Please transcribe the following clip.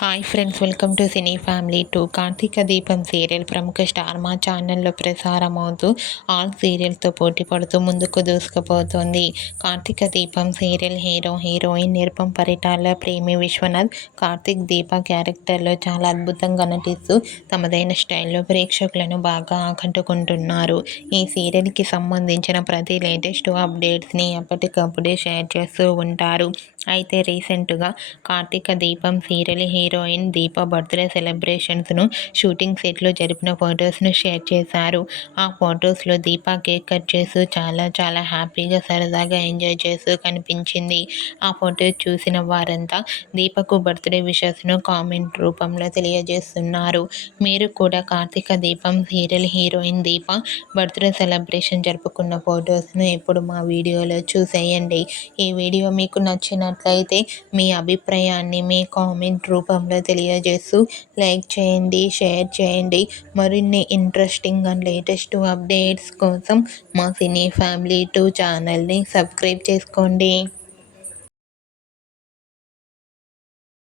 Hi friends, welcome to cine family 2. Karthika Deepam serial ప్రముఖ star మా ఛానల్లో ప్రసారమవుతూ ఆల్ సీరియల్తో పోటీ పడుతూ ముందుకు దూసుకుపోతోంది. కార్తీక దీపం సీరియల్ హీరోయిన్ నిరుపం పరిటాల, ప్రేమి విశ్వనాథ్ కార్తీక్ దీప క్యారెక్టర్లో చాలా అద్భుతంగా నటిస్తూ తమదైన స్టైల్లో ప్రేక్షకులను బాగా ఆకట్టుకుంటున్నారు. ఈ సీరియల్కి సంబంధించిన ప్రతి లేటెస్ట్ అప్డేట్స్ని ఎప్పటికప్పుడే షేర్ చేస్తూ ఉంటారు. అయితే రీసెంట్గా కార్తీక దీపం సీరియల్ హీరోయిన్ దీప బర్త్డే సెలబ్రేషన్స్ను షూటింగ్ సెట్లో జరిపిన ఫొటోస్ను షేర్ చేశారు. ఆ ఫొటోస్లో దీప కేక్ కట్ చేస్తూ చాలా హ్యాపీగా సరదాగా ఎంజాయ్ చేస్తూ కనిపించింది. ఆ ఫొటోస్ చూసిన వారంతా దీపకు బర్త్డే విషెస్ను కామెంట్ రూపంలో తెలియజేస్తున్నారు. మీరు కూడా కార్తీక దీపం సీరియల్ హీరోయిన్ దీప బర్త్డే సెలబ్రేషన్ జరుపుకున్న ఫొటోస్ను ఇప్పుడు మా వీడియోలో చూసేయండి. ఈ వీడియో మీకు నచ్చినట్లయితే మీ అభిప్రాయాన్ని మీ కామెంట్ రూపంలో తెలియజేస్తూ లైక్ చేయండి, షేర్ చేయండి. మరిన్ని ఇంట్రెస్టింగ్ అండ్ లేటెస్ట్ అప్డేట్స్ కోసం మా సినీ ఫ్యామిలీ 2 ఛానల్ని సబ్స్క్రైబ్ చేసుకోండి.